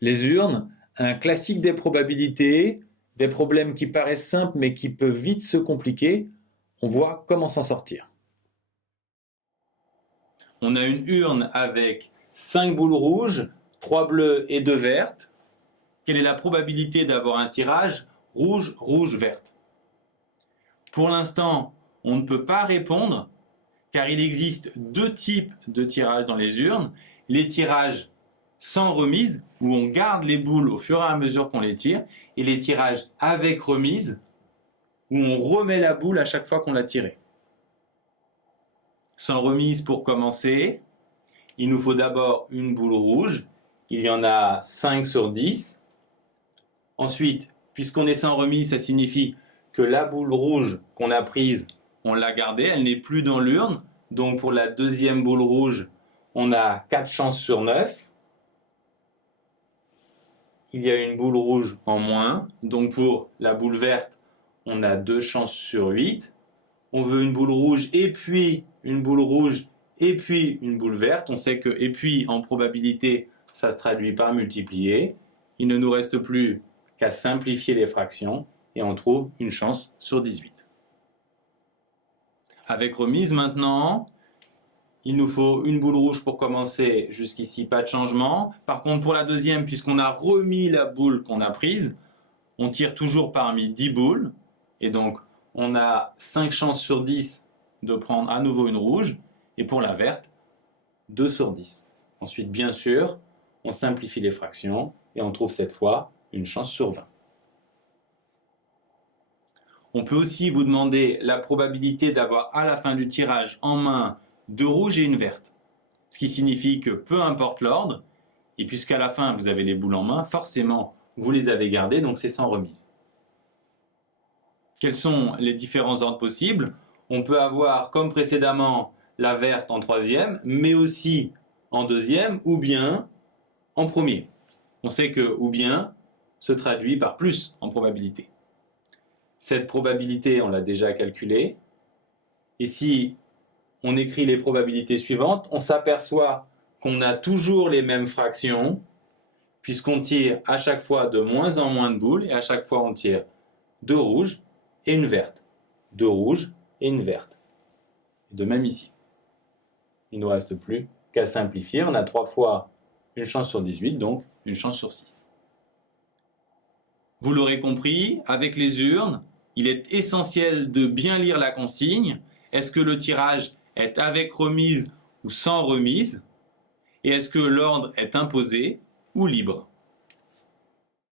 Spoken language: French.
Les urnes, un classique des probabilités, des problèmes qui paraissent simples mais qui peuvent vite se compliquer. On voit comment s'en sortir. On a une urne avec 5 boules rouges, 3 bleues et 2 vertes. Quelle est la probabilité d'avoir un tirage rouge, rouge, verte? Pour l'instant, on ne peut pas répondre car il existe deux types de tirages dans les urnes. Les tirages sans remise, où on garde les boules au fur et à mesure qu'on les tire, et les tirages avec remise, où on remet la boule à chaque fois qu'on l'a tirée. Sans remise pour commencer, il nous faut d'abord une boule rouge. Il y en a 5 sur 10. Ensuite, puisqu'on est sans remise, ça signifie que la boule rouge qu'on a prise, on l'a gardée, elle n'est plus dans l'urne. Donc pour la deuxième boule rouge, on a 4 chances sur 9. Il y a une boule rouge en moins. Donc pour la boule verte, on a 2 chances sur 8. On veut une boule rouge et puis une boule rouge et puis une boule verte. On sait que et puis en probabilité, ça se traduit par multiplier. Il ne nous reste plus qu'à simplifier les fractions et on trouve une chance sur 18. Avec remise maintenant, il nous faut une boule rouge pour commencer. Jusqu'ici, pas de changement. Par contre, pour la deuxième, puisqu'on a remis la boule qu'on a prise, on tire toujours parmi 10 boules. Et donc, on a 5 chances sur 10 de prendre à nouveau une rouge. Et pour la verte, 2 sur 10. Ensuite, bien sûr, on simplifie les fractions et on trouve cette fois une chance sur 20. On peut aussi vous demander la probabilité d'avoir à la fin du tirage en main 2 rouges et une verte. Ce qui signifie que peu importe l'ordre, et puisqu'à la fin vous avez les boules en main, forcément vous les avez gardées, donc c'est sans remise. Quels sont les différents ordres possibles? On peut avoir, comme précédemment, la verte en troisième, mais aussi en deuxième, ou bien en premier. On sait que ou bien se traduit par plus en probabilité. Cette probabilité, on l'a déjà calculée. Et si on écrit les probabilités suivantes, on s'aperçoit qu'on a toujours les mêmes fractions, puisqu'on tire à chaque fois de moins en moins de boules, et à chaque fois on tire 2 rouges et une verte. 2 rouges et une verte. De même ici. Il ne nous reste plus qu'à simplifier. On a 3 fois une chance sur 18, donc une chance sur 6. Vous l'aurez compris, avec les urnes, il est essentiel de bien lire la consigne. Est-ce que le tirage est avec remise ou sans remise? Et est-ce que l'ordre est imposé ou libre?